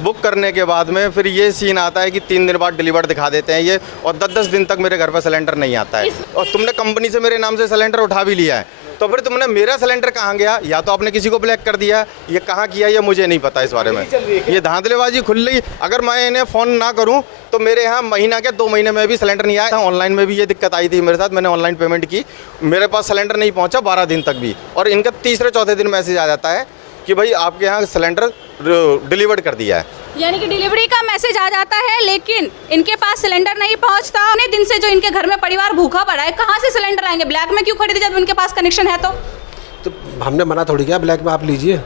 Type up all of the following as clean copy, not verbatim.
Book करने के बाद में फिर ये सीन आता है कि 3 दिन बाद डिलीवर दिखा देते हैं ये, और 10-10 दिन तक मेरे घर पर सिलेंडर नहीं आता है। और तुमने कंपनी से मेरे नाम से सिलेंडर उठा भी लिया है, तो फिर तुमने मेरा सिलेंडर कहाँ गया? या तो आपने किसी को ब्लैक कर दिया, ये कहाँ किया ये मुझे नहीं पता इस बारे में। ये धांधलेबाजी खुली। अगर मैं इन्हें फ़ोन ना करूँ तो मेरे यहाँ महीना के 2 महीने में भी सिलेंडर नहीं आया। ऑनलाइन में भी ये दिक्कत आई थी मेरे साथ, मैंने ऑनलाइन पेमेंट की, मेरे पास सिलेंडर नहीं पहुँचा 12 दिन तक भी, और इनका तीसरे चौथे दिन मैसेज आ जाता है कि भाई आपके यहाँ सिलेंडर डिलीवर्ड कर दिया है। यानी कि डिलीवरी का मैसेज आ जाता है लेकिन इनके पास सिलेंडर नहीं पहुंचता। उन्हीं दिन से जो इनके घर में परिवार भूखा पड़ा है, कहाँ से सिलेंडर आएंगे? ब्लैक में क्यों खरीदे जब उनके पास कनेक्शन है? तो हमने मना थोड़ी किया, ब्लैक में आप लीजिए।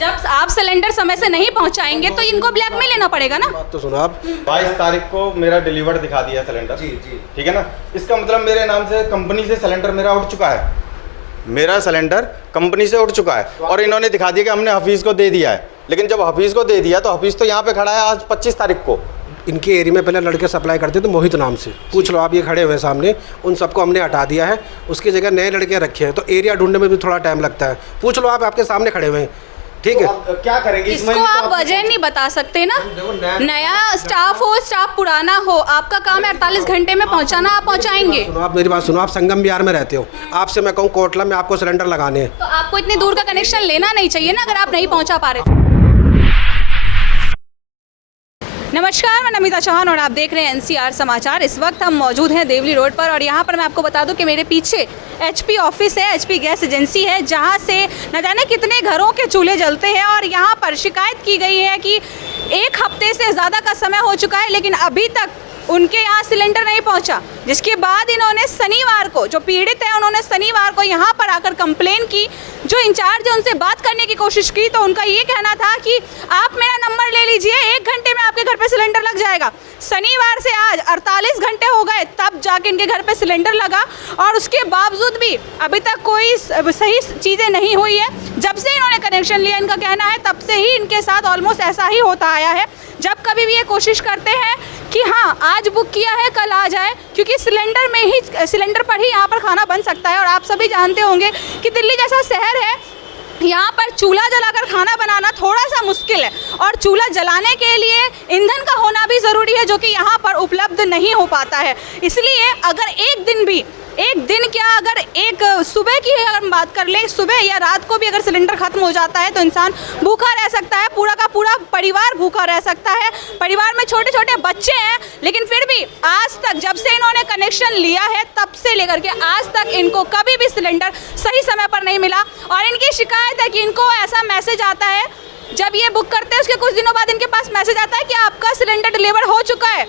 जब आप सिलेंडर समय से नहीं पहुंचाएंगे तो इनको ब्लैक में लेना पड़ेगा ना। बात तो सुनो आप। 22 तारीख को मेरा डिलीवर्ड दिखा दिया सिलेंडर। जी जी, ठीक है ना। इसका मतलब मेरे नाम से कंपनी से सिलेंडर मेरा उठ चुका है, मेरा सिलेंडर कंपनी से उठ चुका है, और इन्होंने दिखा दिया कि हमने हफीज़ को दे दिया है। लेकिन जब हफीज़ को दे दिया तो हफीज़ तो यहाँ पे खड़ा है आज 25 तारीख को। इनके एरिया में पहले लड़के सप्लाई करते थे मोहित नाम से, पूछ लो आप, ये खड़े हुए हैं सामने, उन सबको हमने हटा दिया है, उसकी जगह नए लड़के रखे हैं, तो एरिया ढूंढने में भी थोड़ा टाइम लगता है। पूछ लो आप, आपके सामने खड़े हुए हैं, ठीक है। तो क्या करेंगे इसको आप वजह नहीं बता सकते ना। नया स्टाफ हो, स्टाफ पुराना हो, आपका काम है 48 घंटे में पहुंचाना, आप पहुंचाएंगे। सुनो आप, मेरी बात सुनो, आप संगम बिहार में रहते हो, आपसे मैं कहूँ कोटला में आपको सिलेंडर लगाने हैं, तो आपको इतनी दूर का कनेक्शन लेना नहीं चाहिए ना, अगर आप नहीं पहुंचा पा रहे। नमस्कार, मैं नमिता चौहान और आप देख रहे हैं एनसीआर समाचार। इस वक्त हम मौजूद हैं देवली रोड पर, और यहाँ पर मैं आपको बता दूं कि मेरे पीछे एचपी ऑफिस है, एचपी गैस एजेंसी है, जहाँ से न जाने कितने घरों के चूल्हे जलते हैं। और यहाँ पर शिकायत की गई है कि 1 हफ्ते से ज़्यादा का समय हो चुका है लेकिन अभी तक उनके यहाँ सिलेंडर नहीं पहुंचा। जिसके बाद इन्होंने शनिवार को, जो पीड़ित है उन्होंने शनिवार को यहाँ पर आकर कंप्लेन की। जो इंचार्ज है उनसे बात करने की कोशिश की तो उनका ये कहना था कि आप मेरा नंबर ले लीजिए, 1 घंटे में आपके घर पे सिलेंडर लग जाएगा। शनिवार से आज 48 घंटे हो गए तब जाके इनके घर पे सिलेंडर लगा, और उसके बावजूद भी अभी तक कोई सही चीज़ें नहीं हुई है। जब से इन्होंने कनेक्शन लिया, इनका कहना है, तब से ही इनके साथ ऑलमोस्ट ऐसा ही होता आया है। जब कभी भी ये कोशिश करते हैं कि हाँ आज बुक किया है कल आ जाए, क्योंकि सिलेंडर पर ही यहाँ पर खाना बन सकता है। और आप सभी जानते होंगे कि दिल्ली जैसा शहर है, यहाँ पर चूल्हा जलाकर खाना बनाना थोड़ा सा मुश्किल है, और चूल्हा जलाने के लिए ईंधन का होना भी ज़रूरी है, जो कि यहाँ पर उपलब्ध नहीं हो पाता है। इसलिए अगर एक दिन क्या, अगर एक सुबह की अगर हम बात कर लें, सुबह या रात को भी अगर सिलेंडर खत्म हो जाता है तो इंसान भूखा रह सकता है, पूरा का पूरा परिवार भूखा रह सकता है। परिवार में छोटे छोटे बच्चे हैं, लेकिन फिर भी आज तक, जब से इन्होंने कनेक्शन लिया है तब से लेकर के आज तक इनको कभी भी सिलेंडर सही समय पर नहीं मिला। और इनकी शिकायत है कि इनको ऐसा मैसेज आता है, जब ये बुक करते हैं उसके कुछ दिनों बाद इनके पास मैसेज आता है कि आपका सिलेंडर डिलीवर हो चुका है,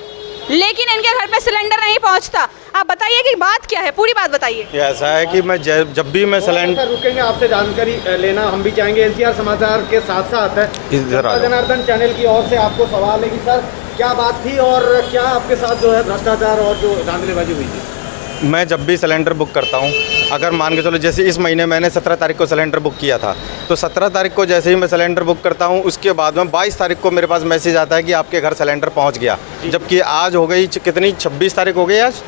लेकिन इनके घर पे सिलेंडर नहीं पहुंचता। आप बताइए कि बात क्या है, पूरी बात बताइए। ऐसा है कि मैं जब भी मैं सिलेंडर रुकेंगे, आपसे जानकारी लेना हम भी चाहेंगे। एनसीआर समाचार के साथ साथ जनार्दन चैनल की ओर से आपको सवाल है कि सर क्या बात थी और क्या आपके साथ जो है भ्रष्टाचार और जो धांधलीबाजी हुई थी? मैं जब भी सिलेंडर बुक करता हूं, अगर मान के चलो जैसे इस महीने मैंने 17 तारीख को सिलेंडर बुक किया था, तो 17 तारीख को जैसे ही मैं सिलेंडर बुक करता हूं, उसके बाद में 22 तारीख को मेरे पास मैसेज आता है कि आपके घर सिलेंडर पहुंच गया। जबकि आज हो गई कितनी, 26 तारीख हो गई आज,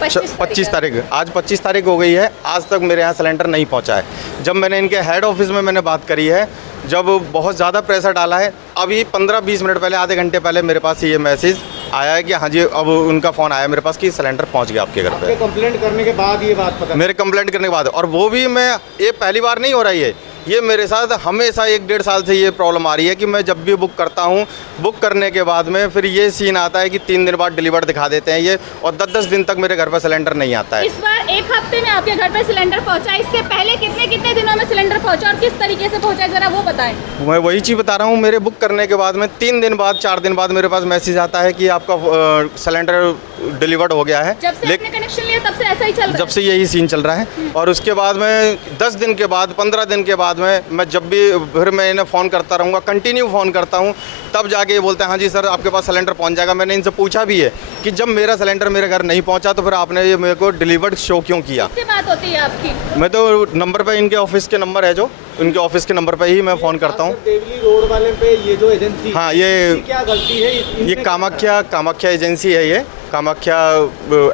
25 तारीख, आज 25 तारीख हो गई है, आज तक मेरे यहाँ सिलेंडर नहीं पहुँचा है। जब मैंने इनके हेड ऑफिस में मैंने बात करी है, जब बहुत ज़्यादा प्रेशर डाला है, अभी 15-20 मिनट पहले, आधे घंटे पहले मेरे पास ये मैसेज आया है कि हाँ जी, अब उनका फ़ोन आया मेरे पास कि सिलेंडर पहुंच गया आपके घर पे। कंप्लेंट करने के बाद ये बात पता? मेरे कंप्लेंट करने के बाद, और वो भी ये पहली बार नहीं हो रही है, ये मेरे साथ हमेशा 1-1.5 साल से ये प्रॉब्लम आ रही है कि मैं जब भी बुक करता हूँ, बुक करने के बाद में फिर ये सीन आता है कि 3 दिन बाद डिलीवर दिखा देते हैं ये, और 10-10 दिन तक मेरे घर पर सिलेंडर नहीं आता है। इस बार 1 हफ्ते में आपके घर पे सिलेंडर पहुंचा, इससे पहले कितने दिनों में सिलेंडर पहुंचा और किस तरीके से पहुंचा, जरा वो बताएं। मैं वही चीज़ बता रहा हूँ, मेरे बुक करने के बाद में 3 दिन बाद, 4 दिन बाद मेरे पास मैसेज आता है कि आपका सिलेंडर डिलीवर्ड हो गया है। जब से आपने कनेक्शन लिया तब से ऐसा ही चल रहा है? जब से यही सीन चल रहा है। और उसके बाद में 10 दिन के बाद, 15 दिन के बाद में मैं जब भी फिर मैं इन्हें फ़ोन करता रहूँगा, कंटिन्यू फ़ोन करता हूँ, तब जाके ये बोलते हैं हाँ जी सर आपके पास सिलेंडर पहुँच जाएगा। मैंने इनसे पूछा भी है कि जब मेरा सिलेंडर मेरे घर नहीं पहुँचा तो फिर आपने ये मेरे को डिलीवर्ड शो क्यों किया? किससे बात होती है आपकी? मैं तो नंबर पे, इनके ऑफिस के नंबर है, जो उनके ऑफिस के नंबर पे ही मैं फ़ोन करता हूँ। देवली रोड वाले पे ये जो एजेंसी, हाँ, ये क्या गलती है? ये कामाख्या एजेंसी है, ये कामाख्या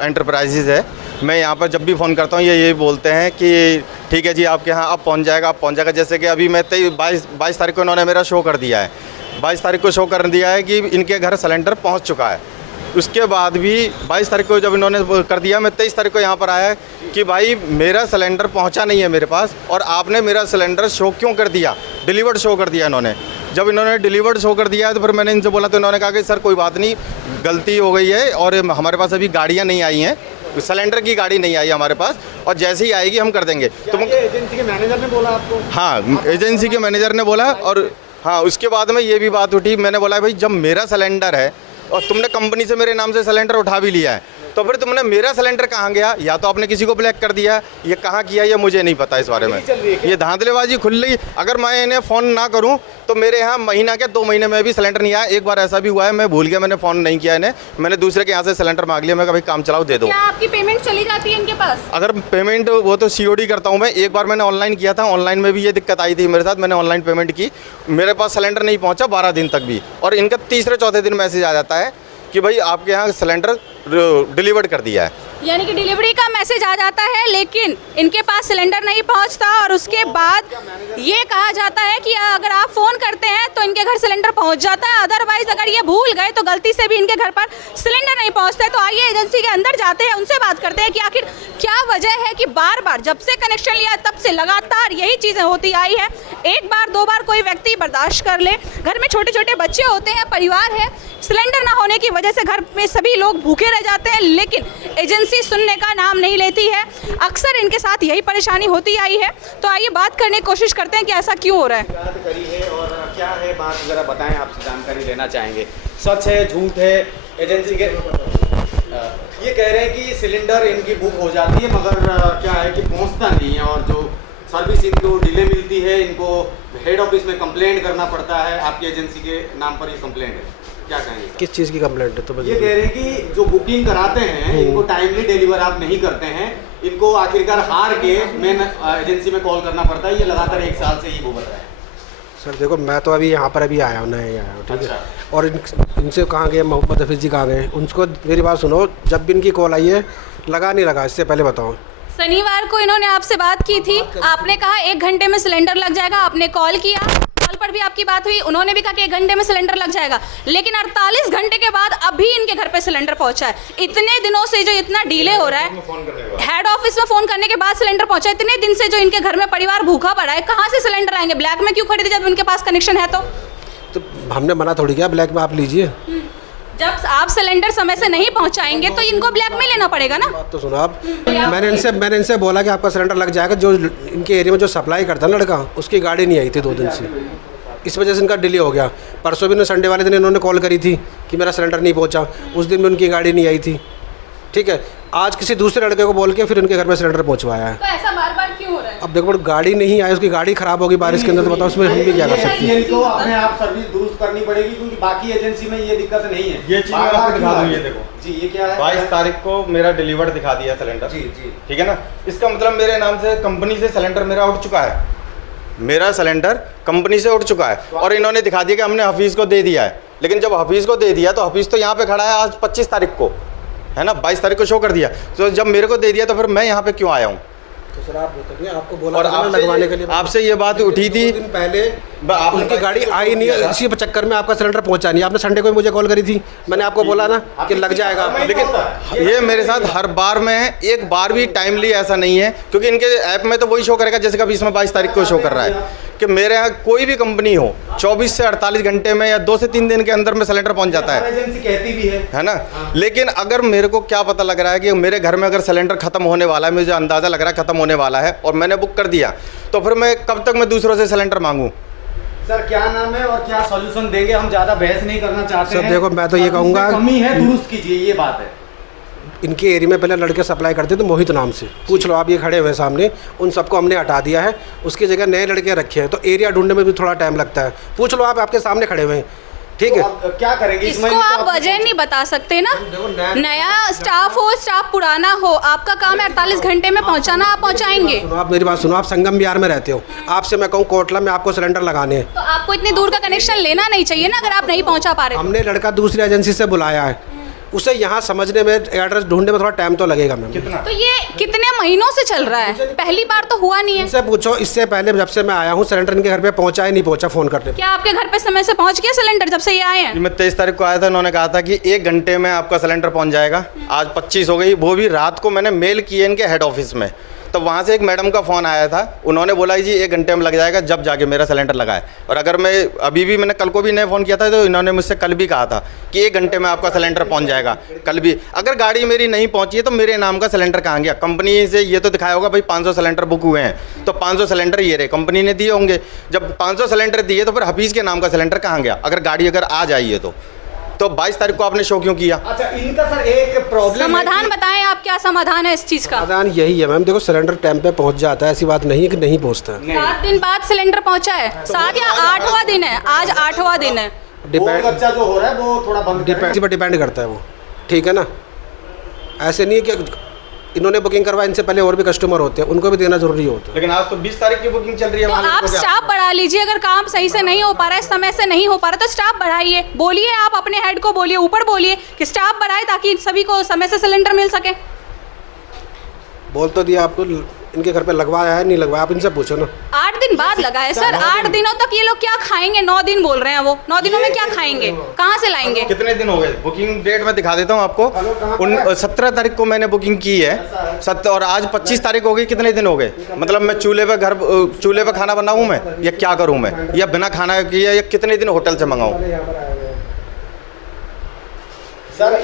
एंटरप्राइजेज है। मैं यहाँ पर जब भी फ़ोन करता हूँ ये यही बोलते हैं कि ठीक है जी आपके यहाँ अब पहुँच जाएगा, जैसे कि अभी मैं 22 तारीख को इन्होंने मेरा शो कर दिया है 22 तारीख को शो कर दिया है कि इनके घर सिलेंडर पहुंच चुका है। उसके बाद भी 22 तारीख को जब इन्होंने वो कर दिया, मैं 23 तारीख को यहाँ पर आया कि भाई मेरा सिलेंडर पहुँचा नहीं है मेरे पास, और आपने मेरा सिलेंडर शो क्यों कर दिया, डिलीवर्ड शो कर दिया इन्होंने। जब इन्होंने डिलीवर्ड शो कर दिया है तो फिर मैंने इनसे बोला, तो इन्होंने कहा कि सर कोई बात नहीं, गलती हो गई है और हमारे पास अभी गाड़ियाँ नहीं आई हैं, सिलेंडर की गाड़ी नहीं आई हमारे पास, और जैसे ही आएगी हम कर देंगे। तो ये एजेंसी के मैनेजर ने बोला आपको? हाँ, एजेंसी के मैनेजर ने बोला। और हाँ, उसके बाद में ये भी बात उठी, मैंने बोला भाई जब मेरा सिलेंडर है और तुमने कंपनी से मेरे नाम से सिलेंडर उठा भी लिया है, तो फिर तुमने मेरा सिलेंडर कहाँ गया, या तो आपने किसी को ब्लैक कर दिया, ये कहाँ किया, ये मुझे नहीं पता इस बारे में। ये धांधलेबाजी खुली। अगर मैं इन्हें फ़ोन ना करूँ तो मेरे यहाँ महीना के 2 महीने में भी सिलेंडर नहीं आया। एक बार ऐसा भी हुआ है, मैं भूल गया, मैंने फ़ोन नहीं किया इन्हें, मैंने दूसरे के यहाँ से सिलेंडर मांग लिया, मैं कहा भाई काम चलाओ दे दो। क्या आपकी पेमेंट चली जाती है इनके पास? अगर पेमेंट वो तो COD करता हूँ मैं। एक बार मैंने ऑनलाइन किया था, ऑनलाइन में भी ये दिक्कत आई थी मेरे साथ, मैंने ऑनलाइन पेमेंट की, मेरे पास सिलेंडर नहीं पहुँचा 12 दिन तक भी, और इनका तीसरे चौथे दिन मैसेज आ जाता है कि भाई आपके यहाँ सिलेंडर डिलीवर्ड कर दिया है। यानी कि डिलीवरी का मैसेज आ जाता है लेकिन इनके पास सिलेंडर नहीं पहुंचता, और उसके बाद ये कहा जाता है कि अगर आप फ़ोन करते हैं तो इनके घर सिलेंडर पहुंच जाता है, अदरवाइज अगर ये भूल गए तो गलती से भी इनके घर पर सिलेंडर नहीं पहुंचता है। तो आइए एजेंसी के अंदर जाते हैं, उनसे बात करते हैं कि आखिर क्या वजह है कि बार बार जब से कनेक्शन लिया तब से लगातार यही चीज़ें होती आई है। एक बार 2 बार कोई व्यक्ति बर्दाश्त कर ले, घर में छोटे छोटे बच्चे होते हैं, परिवार है, सिलेंडर ना होने की वजह से घर में सभी लोग भूखे रह जाते हैं, लेकिन एजेंसी सुनने का नाम नहीं लेती है। अक्सर इनके साथ यही परेशानी होती आई है। तो आइए बात करने की कोशिश करते हैं कि ऐसा क्यों हो रहा है। बात करी है और क्या है बात, ज़रा बताएं, आपसे जानकारी लेना चाहेंगे। सच है, झूठ है? एजेंसी के ये कह रहे हैं कि सिलेंडर इनकी बुक हो जाती है, मगर क्या है कि पहुंचता नहीं है, और जो सर्विस इनको डिले मिलती है, इनको हेड ऑफिस में कंप्लेंट करना पड़ता है। आपकी एजेंसी के नाम पर ये कंप्लेंट है, क्या कहेंगे? किस चीज़ की कंप्लेंट है? तो ये कह रहे हैं कि जो बुकिंग कराते हैं इनको टाइमली डिलीवर आप नहीं करते हैं, इनको आखिरकार हार के मेन एजेंसी में कॉल करना पड़ता है। ये लगातार 1 साल से ही वो बता रहा है। सर देखो, मैं तो अभी यहाँ पर आया हूँ, नया आया हूँ, ठीक है। और इनसे कहाँ गए, मोहम्मद हफीज़ जी कहाँ गए? उनको मेरी बात सुनो, जब भी इनकी कॉल आई है लगा नहीं लगा, इससे पहले बताओ। शनिवार को इन्होंने आपसे बात की थी, आपने कहा 1 घंटे में सिलेंडर लग जाएगा, आपने कॉल किया, कॉल पर भी आपकी बात हुई, उन्होंने भी कहा कि 1 घंटे में सिलेंडर लग जाएगा, लेकिन 48 घंटे के बाद अभी इनके घर पे सिलेंडर पहुंचा है। इतने दिनों से जो इतना डिले हो रहा है, हेड ऑफिस में फ़ोन करने के बाद सिलेंडर पहुंचा, इतने दिन से जो इनके घर में परिवार भूखा पड़ा है, कहाँ से सिलेंडर आएंगे? ब्लैक में क्यों खरीदे जब उनके पास कनेक्शन है? तो हमने मना थोड़ी किया, ब्लैक में आप लीजिए। जब आप सिलेंडर समय से नहीं पहुंचाएंगे तो इनको ब्लैक में लेना पड़ेगा ना। बात तो सुनो आप, मैंने इनसे बोला कि आपका सिलेंडर लग जाएगा। जो इनके एरिया में जो सप्लाई करता है लड़का, उसकी गाड़ी नहीं आई थी 2 दिन से, इस वजह से इनका डिले हो गया। परसों भी संडे वाले दिन इन्होंने कॉल करी थी कि मेरा सिलेंडर नहीं पहुंचा, उस दिन भी उनकी गाड़ी नहीं आई थी, ठीक है। आज किसी दूसरे लड़के को बोल के फिर उनके घर में सिलेंडर पहुंचवाया है। तो ऐसा बार बार क्यों हो रहा है? अब देखो, गाड़ी नहीं आई, उसकी गाड़ी खराब होगी बारिश के अंदर, तो बताओ उसमें हम भी क्या कर सकते हैं? इनको अपने आप सर्विस दुरुस्त करनी पड़ेगी, क्योंकि बाकी एजेंसी में ये दिक्कत नहीं है। ये चीज़ मैं आपको दिखा दूँ, ये देखो जी, ये क्या है? 22 तारीख को मेरा डिलीवर्ड दिखा दिया सिलेंडर। जी जी, ठीक है ना। इसका मतलब मेरे नाम से कंपनी से सिलेंडर मेरा उठ चुका है, मेरा सिलेंडर कंपनी से उठ चुका है, और इन्होंने दिखा दिया कि हमने हफीज़ को दे दिया है। लेकिन जब हफीज़ को दे दिया तो हफीज़ तो यहाँ पे खड़ा है आज 25 तारीख को, है ना, 22 तारीख को शो कर दिया, तो जब मेरे को दे दिया तो फिर मैं यहाँ पे क्यों आया हूँ? तो सर आप बताइए, आपको बोला और था ना लगवाने के लिए, आपसे ये बात उठी थी 2 दिन पहले, उनकी गाड़ी आई नहीं है, इसी चक्कर में आपका सिलेंडर पहुंचा नहीं। आपने संडे को मुझे कॉल करी थी, मैंने आपको बोला ना कि लग जाएगा, लेकिन ये मेरे साथ हर बार में है, एक बार भी टाइमली ऐसा नहीं है, क्योंकि इनके ऐप में तो वही शो करेगा जैसे कभी इसमें 22 तारीख को शो कर रहा है कि मेरे यहाँ कोई भी कंपनी हो 24 से 48 घंटे में या 2 से 3 दिन के अंदर में सिलेंडर पहुँच जाता है, एजेंसी कहती भी है ना। लेकिन अगर मेरे को क्या पता लग रहा है कि मेरे घर में अगर सिलेंडर खत्म होने वाला है, मुझे अंदाज़ा लग रहा है खत्म होने वाला है, और मैंने बुक कर दिया, तो फिर मैं कब तक मैं दूसरों से सिलेंडर मांगूँ? सर क्या नाम है और क्या सॉल्यूशन देंगे? हम ज़्यादा बहस नहीं करना चाहते हैं। सर देखो, मैं तो ये कहूँगा, कमी है दुरुस्त कीजिए, ये बात है। इनके एरिया में पहले लड़के सप्लाई करते थे मोहित नाम से, पूछ लो आप, ये खड़े हुए सामने, उन सबको हमने हटा दिया है, उसकी जगह नए लड़के रखे हैं, तो एरिया ढूंढने में भी थोड़ा टाइम लगता है। पूछ लो आप, आपके सामने खड़े हुए हैं, ठीक है। तो क्या करेंगे इसको? आप वजह नहीं बता सकते ना, नया स्टाफ हो, स्टाफ पुराना हो, आपका काम है 48 घंटे में पहुंचाना, आप पहुंचाएंगे। सुनो आप मेरी बात सुनो, आप संगम बिहार में रहते हो, आपसे मैं कहूँ कोटला में आपको सिलेंडर लगाने हैं, तो आपको इतनी दूर का कनेक्शन लेना नहीं चाहिए ना, अगर आप नहीं पहुंचा पा रहे। हमने लड़का दूसरी एजेंसी से बुलाया है, उसे यहाँ समझने में, एड्रेस ढूंढने में थोड़ा टाइम तो लगेगा मैम। तो ये कितने महीनों से चल रहा है? पहली बार तो हुआ नहीं है। इनसे पूछो, इससे पहले जब से मैं आया हूँ सिलेंडर इनके घर पे पहुँचा ही नहीं, पहुँचा फ़ोन करने। क्या आपके घर पे समय से पहुंच गया सिलेंडर जब से ये आए हैं? मैं 23 तारीख को आया था, उन्होंने कहा था कि 1 घंटे में आपका सिलेंडर पहुंच जाएगा। आज 25 हो गई, वो भी रात को मैंने मेल किए इनके हेड ऑफिस में, तो वहाँ से एक मैडम का फ़ोन आया था, उन्होंने बोला जी 1 घंटे में लग जाएगा, जब जाके मेरा सिलेंडर लगा है। और अगर मैं अभी भी, मैंने कल को भी इन्हें फ़ोन किया था, तो इन्होंने मुझसे कल भी कहा था कि 1 घंटे में आपका सिलेंडर पहुँच जाएगा। कल भी अगर गाड़ी मेरी नहीं पहुँची है तो मेरे नाम का सिलेंडर कहाँ गया? कंपनी से ये तो दिखाया होगा भाई 500 सिलेंडर बुक हुए हैं, तो 500 सिलेंडर ये रहे, कंपनी ने दिए होंगे। जब 500 सिलेंडर दिए तो फिर हफीज़ के नाम का सिलेंडर कहाँ गया? अगर गाड़ी अगर आ जाइए तो 22 तारीख को आपने शो क्यों किया? अच्छा, इनका सर एक प्रॉब्लम समाधान बताएं आप, क्या समाधान है इस चीज का? समाधान यही है मैम, देखो सिलेंडर टाइम पे पहुँच जाता है, ऐसी बात नहीं है कि नहीं पहुँचता है। 7 दिन बाद सिलेंडर पहुंचा है, 7 या 8वां दिन है, आज 8वां दिन है। बच्चा जो हो रहा है वो थोड़ा बंद डिपेंड करता है वो, ठीक है ना। ऐसे नहीं है कि इन्होंने बुकिंग करवाया, इनसे पहले और भी कस्टमर होते हैं, उनको भी देना जरूरी होता है। लेकिन आज तो 20 तारीख की बुकिंग चल रही है। तो आप स्टाफ बढ़ा लीजिए, अगर काम सही से नहीं हो पा रहा है, समय से नहीं हो पा रहा, तो स्टाफ बढ़ाइए। बोलिए, आप अपने हेड को बोलिए, ऊपर बोलिए कि स्टाफ बढ़ाए ताकि सभी को समय से सिलेंडर मिल सके। बोल तो दिया आपको, इनके घर पे लगवाया है नहीं लगवाया, आप इनसे पूछो ना। 8 दिन बाद लगा है सर, 8 दिनों तक ये लोग क्या खाएंगे? 9 दिन बोल रहे हैं वो, 9 दिनों में क्या खाएंगे? कहाँ से लाएंगे? कितने दिन हो गए? बुकिंग डेट मैं दिखा देता हूँ आपको। 17 तारीख को मैंने बुकिंग की है, और आज 25 तारीख हो गई। कितने दिन हो गए? मतलब मैं चूल्हे पे खाना बनाऊँ मैं, या क्या करूँ मैं, या बिना खाना किए, या कितने दिन होटल से मंगाऊँ?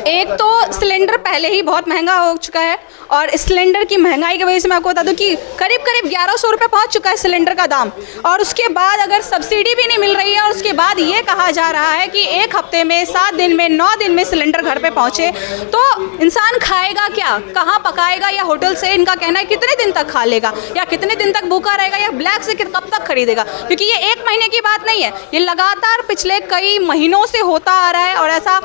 एक तो सिलेंडर पहले ही बहुत महंगा हो चुका है, और इस सिलेंडर की महंगाई की वजह से मैं आपको बता दूं कि करीब 1100 रुपये पहुंच चुका है सिलेंडर का दाम। और उसके बाद अगर सब्सिडी भी नहीं मिल रही है, और उसके बाद ये कहा जा रहा है कि 1 हफ्ते में, 7 दिन में, 9 दिन में सिलेंडर घर पे पहुंचे, तो इंसान खाएगा क्या? कहाँ पकाएगा? या होटल से, इनका कहना है कितने दिन तक खा लेगा, या कितने दिन तक भूखा रहेगा, या ब्लैक से कब तक खरीदेगा? क्योंकि ये 1 महीने की बात नहीं है, ये लगातार पिछले कई महीनों से होता आ रहा है। और ऐसा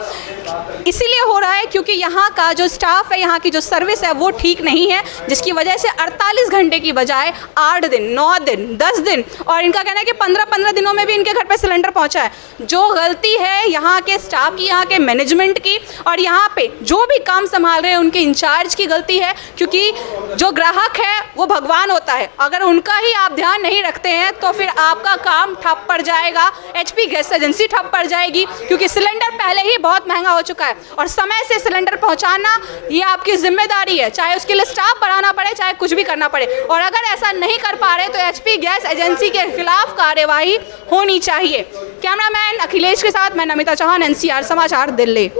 इसीलिए हो रहा है क्योंकि यहाँ का जो स्टाफ है, यहाँ की जो सर्विस है वो ठीक नहीं है, जिसकी वजह से 48 घंटे की बजाय 8 दिन, 9 दिन, 10 दिन, और इनका कहना है कि 15-15 दिनों में भी इनके घर पे सिलेंडर पहुँचा है। जो गलती है यहाँ के स्टाफ की, यहाँ के मैनेजमेंट की, और यहाँ पे जो भी काम संभाल रहे हैं उनके इंचार्ज की गलती है। क्योंकि जो ग्राहक है वो भगवान होता है, अगर उनका ही आप ध्यान नहीं रखते हैं तो फिर आपका काम ठप पड़ जाएगा, HP गैस एजेंसी ठप पड़ जाएगी। क्योंकि सिलेंडर पहले ही बहुत महंगा हो चुका है, और समय से सिलेंडर पहुंचाना ये आपकी जिम्मेदारी है, चाहे उसके लिए स्टाफ बढ़ाना पड़े, चाहे कुछ भी करना पड़े। और अगर ऐसा नहीं कर पा रहे तो HP गैस एजेंसी के खिलाफ कार्यवाही होनी चाहिए। कैमरामैन अखिलेश के साथ मैं नमिता चौहान, NCR समाचार, दिल्ली।